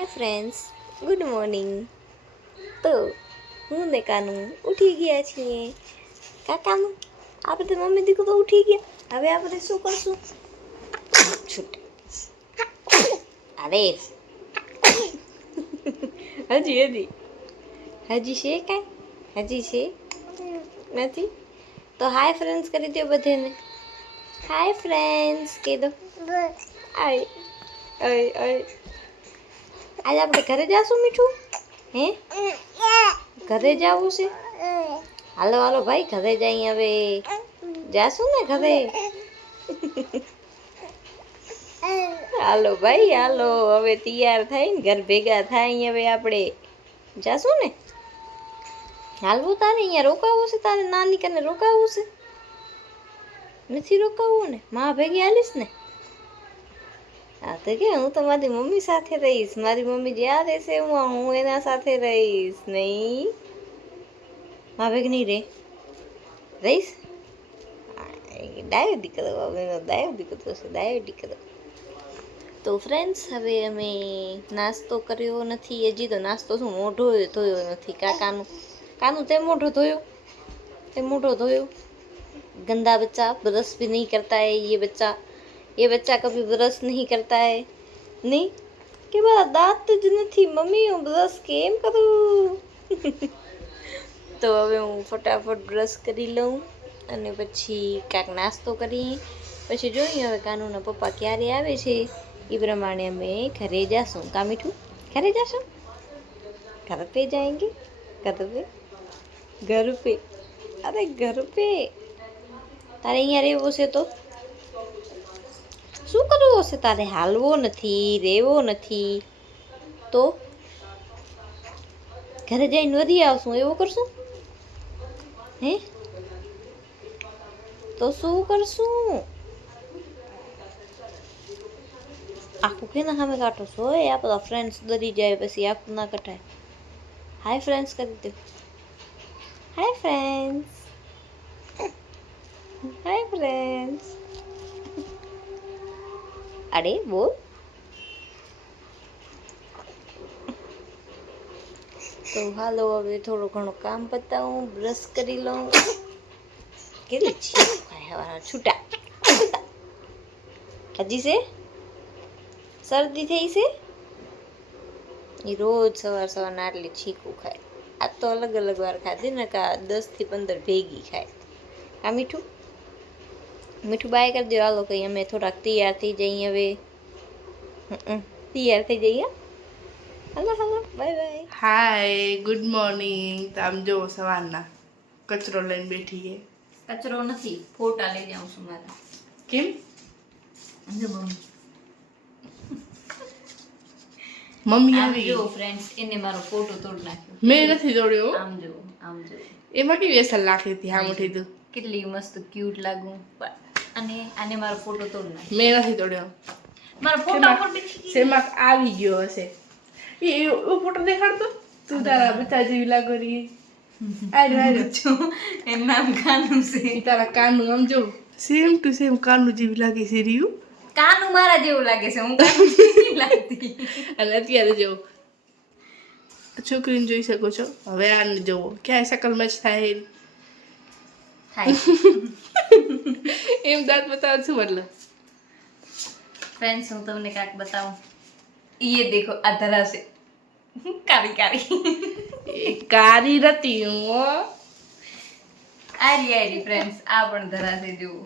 Hi friends, good morning. તો હું ને કાનું ઉઠી ગયા છીએ. કાકાનું આપણે મમ્મી દીકરો તો ઉઠી ગયા. હવે આપણે શું કરશું? છૂટ અરે હજી છે કાંઈ? હજી છે નથી તો હાય ફ્રેન્ડ્સ કરી દો બધાને. હાય ફ્રેન્ડ્સ કહી દો. આય આય આય. આજે આપણે ઘરે જાશું મીઠું? હે ઘરે જવું છે? હાલો હાલો ભાઈ ઘરે જઈ. હવે જાશું ને ઘરે. હાલો ભાઈ હાલો, હવે તૈયાર થઈને ઘર ભેગા થાય. હવે આપણે જાશું ને. હાલવું તારે અહીંયા રોકાવું છે? તારે નાની કને રોકાવું છે? નથી રોકાવું ને? માં ભેગી હાલીશ ને? હા તો કે હું તો મારી મમ્મી સાથે રહીશ. મારી મમ્મી જ્યાં રહેશે હું એના સાથે રહીશ. નહીં માં ભેગી નહીં રહીશ. ડાયો દીકરો, એનો ડાયો દીકરો છે, ડાયો દીકરો. તો ફ્રેન્ડ્સ હવે અમે નાસ્તો કર્યો નથી હજી. તો નાસ્તો શું મોઢો ધોયો નથી. કાનું તે મોઢો ધોયો? गंदा बच्चा, ब्रश भी नहीं करता है ये बच्चा कभी ब्रश नहीं करता है. नहीं કે મારા દાંત જ નથી મમ્મી, હું બ્રશ કેમ કરું? તો હવે હું ફટાફટ બ્રશ કરી લઉં અને પછી કાંઈક નાસ્તો કરી. પછી જોઈએ હવે કાનુના પપ્પા ક્યારે આવે છે. એ પ્રમાણે અમે ઘરે જાશું. કા મીઠું? ઘરે જાશું? घर पे जाएंगे? घर पे અરે ઘર પે. તારે અહીંયા રહેવું છે તો શું કરવું છે? તારે હાલવો નથી, રહેવો નથી તો ઘરે જઈને વધી આવશું. એવું કરશું? હે તો શું કરશું? આખું કેના સામે કાઢો છો? એ આપણા ફ્રેન્ડ્સ ડરી જાય પછી આખું ના કટાય. હાય ફ્રેન્ડ્સ કરી દો. Hi friends. Hi friends. અરે બોલ. તો હાલો હવે થોડું ઘણું કામ પતાવું, બ્રશ કરી લઉં. કેટલી છૂટા હજી છે? શરદી થઈ છે? એ રોજ સવારના આટલી છીકું ખાય. આ તો અલગ અલગ વાર ખાધી ને, કા 10 થી 15 ભેગી ખાય. આ મીઠું બાય કરી દો. હાલો કઈ અમે થોડાક તૈયાર થઈ જઈએ. હવે તૈયાર થઈ જઈએ. હાલો bye bye. Hi good morning. તો આમ જો સવારના કચરો લઈને બેઠી છે. કચરો નથી, ફોટા લઈ જાઉં છું મારા. કેમ? મમ્મી આવી જો ફ્રેન્ડ્સ, એને મારો ફોટો તોડી નાખ્યો. મેં નથી દોડ્યો. આમ જો એમાં કેવી અસર લાગી હતી? હા મોટી તું કેટલી મસ્ત ક્યુટ લાગુ. અને આને મારો ફોટો તોડી નાખ્યો. મેં નથી દોડ્યો. મારો ફોટો પર સેમાક આવી ગયો હશે. એ ફોટો દેખાડતો તું તારા બચ્ચા જેવી લાગો રહી. એનું નામ કાનું છે. તારા કાનું આમ જો સેમ ટુ સેમ કાનું જેવી લાગે છે રીયું. કાનું મારા જેવું લાગે છે, હું કાનું જેવી લાગતી. અને અત્યારે જો છોકરીને જોઈ શકો છો. હવે આને જોવો ક્યાંય શકલ મેચ થાય. એમ દાંત બતાવો છું મતલબ. ફ્રેન્ડ્સ હું તમને કાંઈક બતાવું. ये देखो આ ધરા છે કારી એ કારી નથી હું. આરી ફ્રેન્ડ્સ, આ પણ ધરા છે જુઓ.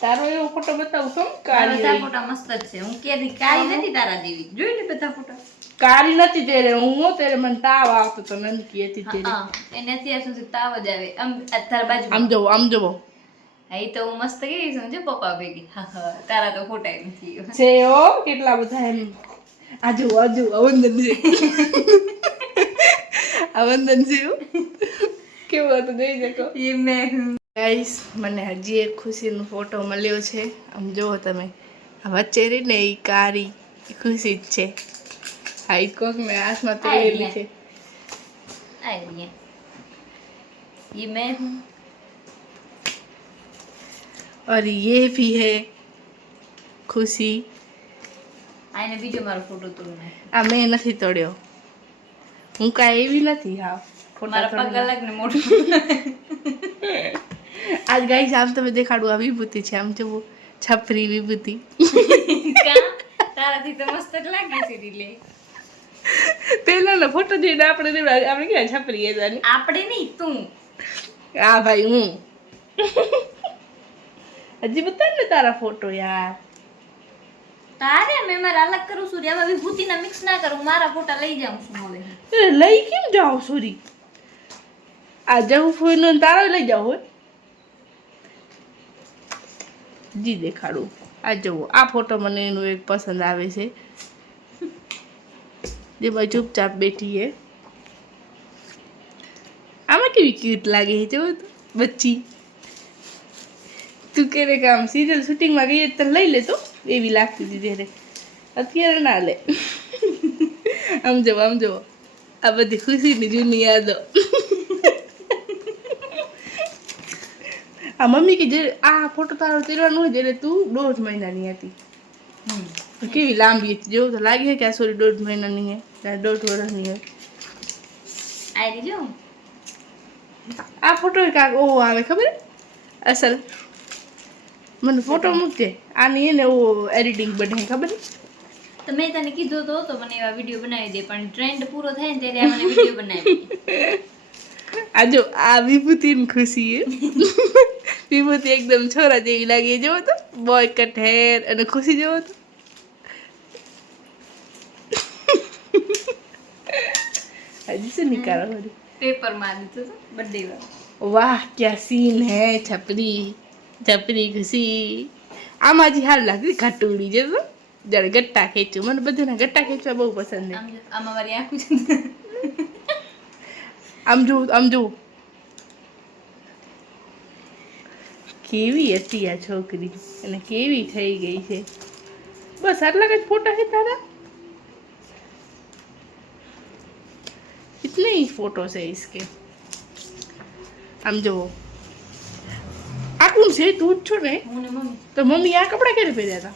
તારો એવો ફોટો બતાવું છો. બધા ફોટા મસ્ત જ છે. હું કેરી કાળી નથી તારા જેવી. જોઈ ને બધા ફોટા. કારી નથી તેરે હું તેરે મને તાવ આવતો તો નથી હતી તેરે. એને અત્યાર સુધી તાવ જ આવે. આમ તારા બાજુ આમ જોવો. હા, તો હું મસ્ત કેવી છું જો પપ્પા ભેગી. તારા તો ફોટા નથી છે ઓ કેટલા બધા. એમ આજુ અવંદન છે. અવંદન છે કેવું હતું જોઈ શકો. એ મેં ગાઈસ, મને હજી એક ખુશીનો ફોટો મળ્યો છે. આમ જુઓ તમે, આ વચ્ચે રહી ને એ કારી ખુશી જ છે. હા, એ કોક મેં હાથમાં તોડેલી છે. ये मैं हूँ. और ये भी है खुशी. આને બીજો મારો ફોટો તોડો ને આ મેં નથી તોડ્યો, હું કાંઈ એવી નથી. હા મારા પગ અલગ ને મોટું. આજ ગાઈસ આમ તમે દેખાડું, આ વિભૂતિ છે, આમ જુઓ છપરી વિભૂતિ. તારાથી તો મસ્ત જ લાગે છે રીલે. પેલાનો ફોટો જોઈને આપણે ક્યાં છપરી હતા? આપણે નહીં, તું. હા ભાઈ હું. હજી બતાવ ને તારા ફોટો યાર. તારે મેં મારા અલગ કરું છું, એમાં વિભૂતિના મિક્સ ના કરું. મારા ફોટા લઈ જાઉં છું હવે. લઈ કેમ જાઓ સોરી? આ જવું ફોઈનો તારો લઈ જાવ હોય. જી દેખાડું, આ જુઓ આ ફોટો મને એનું એક પસંદ આવે છે, જેમાં ચૂપચાપ બેઠી હે. આમાં કેવી ક્યુટ લાગે છે જો બચ્ચી. તું કે આમ સિરિયલ શૂટિંગમાં ગઈ તો લઈ લેતો, એવી લાગતી હતી ત્યારે. અત્યારે ના લે. આમ જુઓ આ બધી ખુશીની જૂની યાદો. આ મમ્મી કે જે આ ફોટો તારો તેરવાનો હોય જ્યારે તું 1.5 મહિનાની હતી. કેવી લાંબી હતી જેવું તો લાગે કે આ સોરી 1.5 મહિનાની હે, 1.5 વર્ષની હોય. આઈ જો આ ફોટો કાંક ઓવો આવે ખબર અસલ. મને ફોટો મૂકજે આની એને ઓ એડિટિંગ બને ખબર. તો મેં તને કીધું તો મને એવા વિડીયો બનાવી દે, પણ ટ્રેન્ડ પૂરો થાય ને ત્યારે મને વિડીયો બનાવી. આ જો આ વિભૂતિની ખુશી હે. વિભૂતિ એકદમ છોરા જેવી લાગે જો તો, બોય કટ હેર અને ખુશી જેવો તો. હજી શું નિકાલો વળી પેપર માં દીધું તો બર્થડે વાળો. વાહ ક્યાં સીન હે છપરી છપરી ખુશી. આમાં હજી હાલ લાગતી ઘાટુડી છે તો જ્યારે ગટ્ટા ખેંચું. મને બધાના ગટ્ટા ખેંચવા બહુ પસંદ છે. આમાં મારી આંખું છે. આમ જુઓ કેવી હતી આ છોકરી અને કેવી થઈ ગઈ છે. બસ આટલા જ ફોટા છે તારા? कितने ही फोटोज है इसके. આમ જુઓ આ કોણ છે? તું જ છો ને? હું ને મમ્મી. તો મમ્મી આ કપડા ક્યારે પહેર્યા હતા?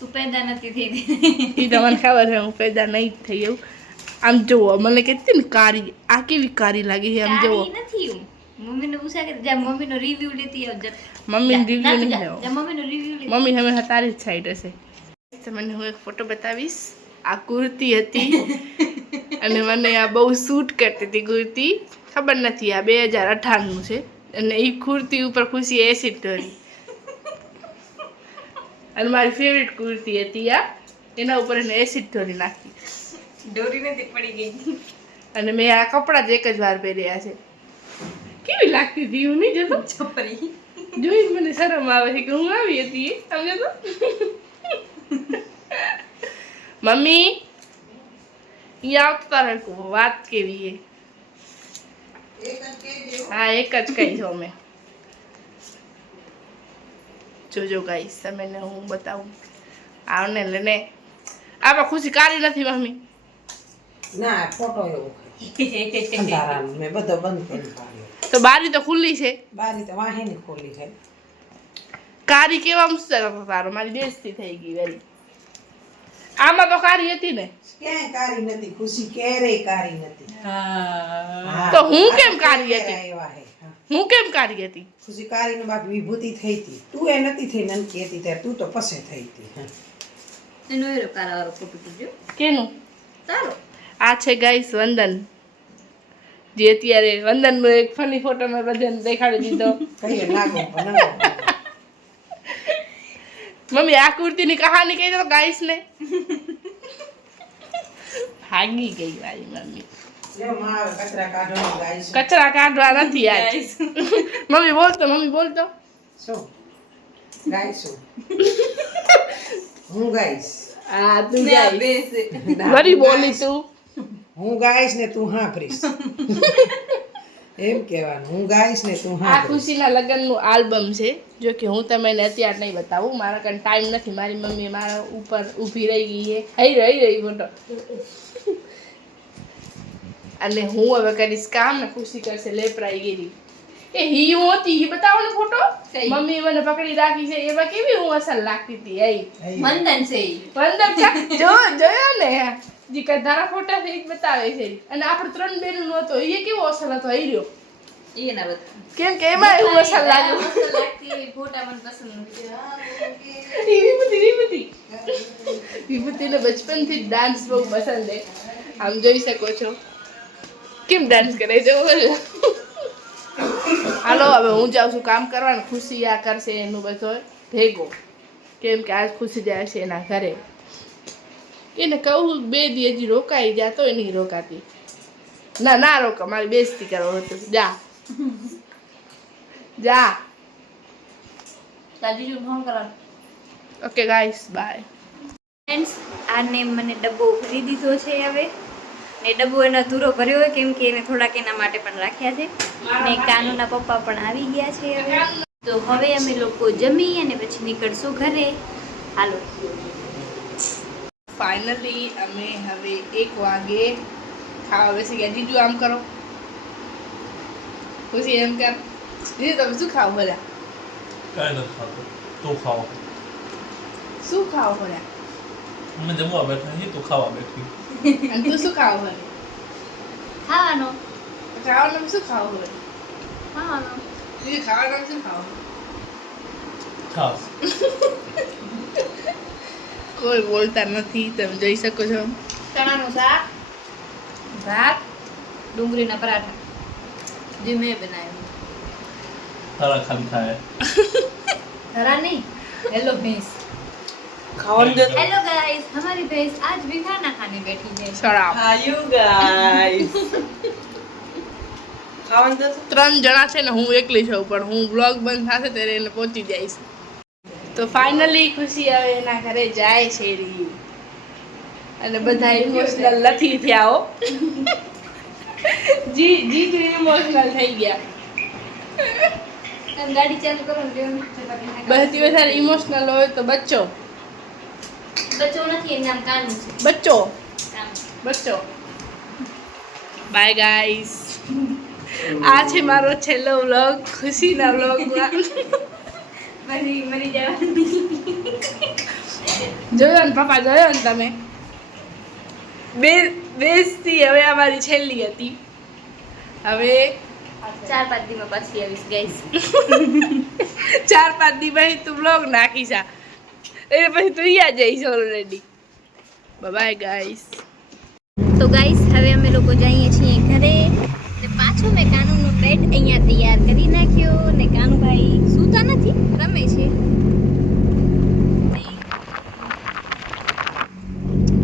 તું પેદા નથી થઈ. એ તો મને ખબર છે, હું પેદા નહીં જ થઈ એવું. આમ જુઓ મને કહેતી ને કારી, આ કેવી કારી લાગે છે. આમ જુઓ નથી હું મમ્મીને પૂછા કે જા મમ્મીનો રિવ્યુ લેતી આવ. મમ્મીનો રિવ્યુ નહીં લેવો. જા મમ્મીનો રિવ્યુ લે. મમ્મી હંમેશા તારી જ સાઈડ હશે. તમને હું એક ફોટો બતાવીશ. આ કુર્તી હતી અને મને આ બહુ સૂટ કરતી હતી કુર્તી. ખબર નથી આ 2018નું છે અને એ કુર્તી ઉપર ખુશી એસિડ ઢોળી. અને મારી ફેવરેટ કુર્તી હતી આ, એના ઉપર એને એસિડ ઢોળી નાખી. દોરી નથી પડી ગઈ. અને મેં આ કપડાં જ એક જ વાર પહેર્યા છે. કેવી લાગતી હતી હું નહીં જતો છપરી. જોઈ મને શરમ આવે છે કે હું આવી હતી. સમજો તો મમ્મી અહીંયા આવતા રહે વાત કેવી છે. હા એક જ કહી છો અમે. જોજો ગાઈસ તમે ને હું બતાવું. આવને લઈને આમાં ખુશી કાઢી નથી મમ્મી. ના ફોટો એવો અંધારાનો મેં બધો બંધ કરી પાડ્યો. તો બારી તો ખુલ્લી છે. બારી તો વાહેની ખોલી છે. કારી કેવા મસ્ત તારો, મારી બેસ્તી થઈ ગઈ વેરી. આમાં તો કારી હતી ને? ક્યાંય કારી નથી ખુશી, ક્યારેય કારી નથી. હા તો હું કેમ કારી હતી? એવા હે હા. હું કેમ કારી હતી? ખુશી કારીનો બાપ વિભૂતિ થઈ હતી. તું એ નથી થઈ નનકી હતી ત્યારે, તું તો પસે થઈ હતી. હા. એનો એરો કારાવાળો ફોટો તુજો. કેનું? તારો. આ છે ગાઈસ વંદન, જે અત્યારે વંદનનો એક ફની ફોટો મેં બધાને દેખાડી દીધો. કહીએ નાગો નાગો. મમ્મી આ કુર્તીની કહાની કહી દો ગાઈસ ને. ભાગી ગઈ મારી મમ્મી. લ્યો માં આવે કચરા કાઢવાનું ગાઈસ. કચરા કાઢવા નથી આજ. મમ્મી બોલતો, મમ્મી બોલતો. શું ગાઈશું? હું ગાઈશ. આ તું મેં ગાઈસ. બેસે. વરી બોલી તું. હું ગાઈશ ને તું હાંભળીશ. એમ કહેવાનું, હું ગાઈશ ને તું આ હાંભળીશ. ખુશીના લગ્નનું આલ્બમ છે. જો કે હું તમને અત્યારે નહીં બતાવું, મારા કારણે ટાઈમ નથી. મારી મમ્મી મારા ઉપર ઊભી રહી ગઈ છે. રહી ફોટો. અને હું હવે કરીશ કામ ને ખુશી કરશે લેપરાઈ ગઈ. એ હી હું હતી હી બતાવો ને ફોટો કઈ? મમ્મી મને પકડી રાખી છે એમાં કેવી હું અસલ લાગતી હતી એ મંદન છે ઈ. વંદન છે જોયો ને જી કે તારા ફોટા છે ઈ જ બતાવે છે અને આપણે 3 બેનો નો હતો એ કેવો અસલ હતો એ રહ્યો ઈ ના બતા. કેમ કે એમાં એવું અસલ લાગ્યું મસ્ત લાગતી એવી ફોટા મને પસંદ નથી. વિભૂતિને બચપનથી જ ડાન્સ બહુ પસંદ છે આમ જોઈ શકો છો કેમ ડાન્સ કરે છે હાલો હવે હું જાઉં છું કામ કરવાનું ખુશી આ કરશે એનું બધો ભેગો કેમ કે આજ ખુશી જાય છે એના ઘરે એને કહું 2 દી હજી રોકાઈ જા તો એ નહીં રોકાતી ના રોકા મારી બેઇજ્જતી કરો હતું જા તાજીજુ ફોન કરા. ઓકે ગાઈસ બાય ફ્રેન્ડ્સ આને મને ડબ્બો ભરી દીધો છે હવે ને ડબ્બો એનો અધૂરો ભર્યો હોય કેમ કે એને થોડાક એના માટે પણ રાખ્યા છે ને કાનુના પપ્પા પણ આવી ગયા છે હવે તો હવે અમે લોકો જમી અને પછી નીકળશું ઘરે. હાલો ફાઇનલી અમે હવે 1 વાગે ખાવા બેસી ગયા જીજુ આમ કરો ખુશી એમ કર જીજુ તમે શું ખાવ બોલા કાંઈ નથી ખાતો તું ખાઓ શું ખાવ બોલા અમે જમવા બેઠા છીએ તું ખાવા બેઠી અને તું શું ખાવ બોલે ખાવાનો ખાવાનું શું ખાવ બોલે ખાવાનો જીજુ ખાવાનું શું ખાવ છાસ કોઈ બોલતા નથી તમે જોઈ શકો છો ચણાનું શાક ભાત ડુંગળીના પરાઠા જે મેં બનાવ્યું. તારા ખાલી ખાય हरा नहीं. हेलो भैंस. ખાવાનું દે हेलो गाइस हमारी भैंस आज भी खाना खाने बैठी है. શરાબ આયુ ગાઈસ ખાવાનું દે 3 જણા છે ને હું એકલી છું પણ હું બ્લોગ બંધ થશે ત્યારે એને પહોંચી જઈશ તો ફાઇનલી ખુશી હવે એના ઘરે જાય છે રી અને બધા ઇમોશનલ નથી થયા હો જી ઇમોશનલ થઈ ગયા गाड़ी चालू करो जो બધી વધારે ઇમોશનલ હોય તો બચ્ચો बच्चों નથી એનું નામ કાનુ છે. બચ્ચો કાનુ. બચ્ચો બાય ગાઈસ આ છે મારો છેલ્લો વ્લોગ ખુશીના વ્લોગમાં મરી જવાની. જોયો ને પપ્પા જોયો ને તમે બેસતી હવે અમારી છેલ્લી હતી હવે 4-5 દિવસ પછી આવીશ ગાઈસ. 4-5 દી પછી તું બ્લોગ નાખીશ એટલે પછી તું અહીંયા જઈશ ઓલરેડી બાય ગાઈસ તો ગાઈસ હવે અમે લોકો જઈએ છીએ ઘરે ને પાછો મેં કાનુનો બેડ અહીંયા તૈયાર કરી નાખ્યો ને કાનુભાઈ સૂતા નથી રમે છે.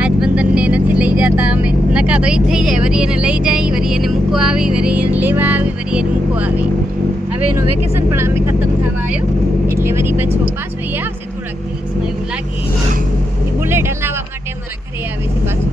આજ બંધનને નથી લઈ જતા અમે નકા તો એ થઈ જાય વરી એને લઈ જાય વરી એને મૂકવા આવી વરી એને લેવા આવી વરી એને મૂકવા આવી. હવે એનું વેકેશન પણ અમે ખતમ થવા આવ્યો એટલે વરી પાછો એ આવશે થોડાક દિવસમાં એવું લાગે. એ બુલેટ હલાવવા માટે અમારા ઘરે આવે છે પાછું.